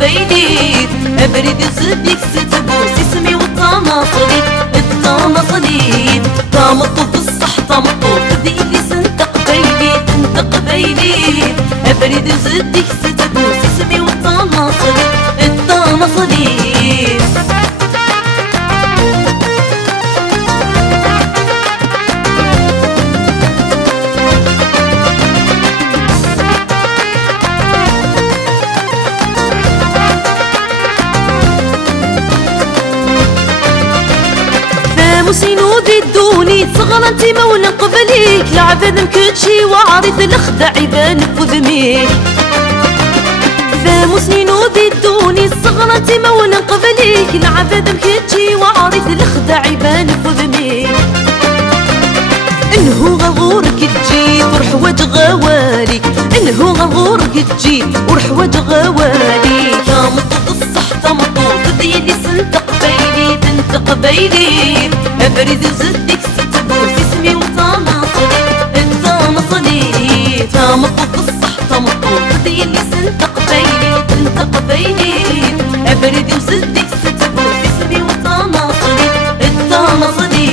قبيلي أبرد وزدك ستبوس اسمي والطماطلي الطماطلي طمطو بالصح طمطو تديلي سنت قبيلي انت قبيلي أبرد وزدك ستبوس اسمي والطماطلي الطماطلي وسينو بدوني صغر انت مولا قبليك العبد مكتشي وعريت الخدع يبان بذميك فام سنينو بدوني صغر انت مولا قبليك العبد مكتشي وعريت الخدع يبان بذميك انه غغورك تجي ورحوج غوالي انه غغورك تجي ورحوج غوالي طمطو الصح طمطو تديلي سنت قبيلي بنت قبيلي أبرد وزدك ستبوس اسمي وطماطلي الطماطلي طمطو بالصح طمطو تديلي سنت قبيلي بنت قبيلي أبرد وزدك ستبوس اسمي وطماطلي الطماطلي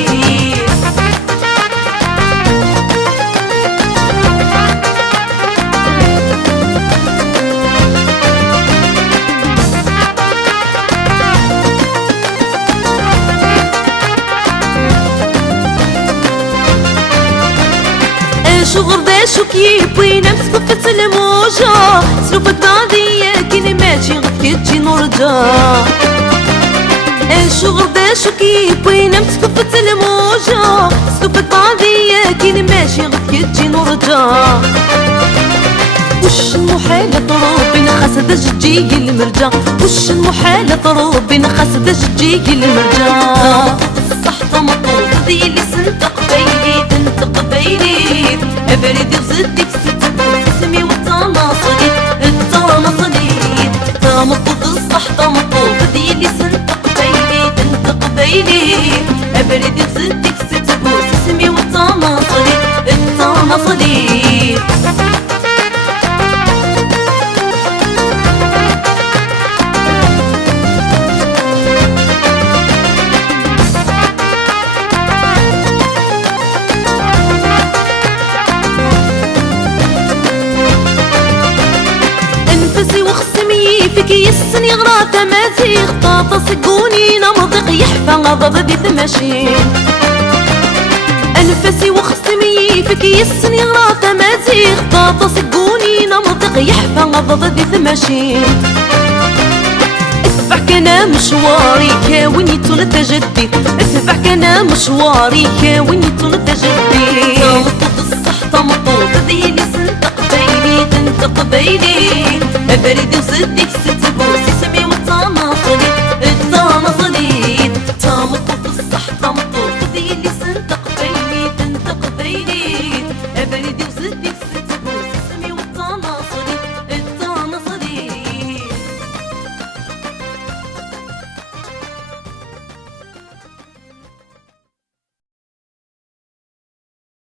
شغل داشو كيب وين امسكو في الموجة سلوفك بعضية كيني ماشي غفكي تجي نرجع شغل داشو كيب وين امسكو في الموجة سلوفك بعضية كيني ماشي غفكي تجي نرجع وش المحالة ربنا خسدش تجي المرجع وش المحالة ربنا خسدش تجي المرجع صح طمطو تديلي سنت قبيلي بنت قبيلي أبرد وزدك ستبوس اسمي والطماطلي الطماطلي طمطو بالصح طمطو تديلي سنت قبيلي بنت قبيلي أبرد وزدك ستبوس اسمي والطماطلي الطماطلي فيك يسني غرات مازيغ طاطا سقوني نمضق يحفى غضب ذي ثماشين أنفسي وخصمي فيك يسني غرات مازيغ طاطا سقوني نمضق يحفى غضب ذي ثماشين اتبع كان مشواري كاوني طول تجدي اتبع كان مشواري كاوني طول تجدي طمطو بالصح طمطو تديلي سنت قبيلي بنت قبيلي أبرد وزدك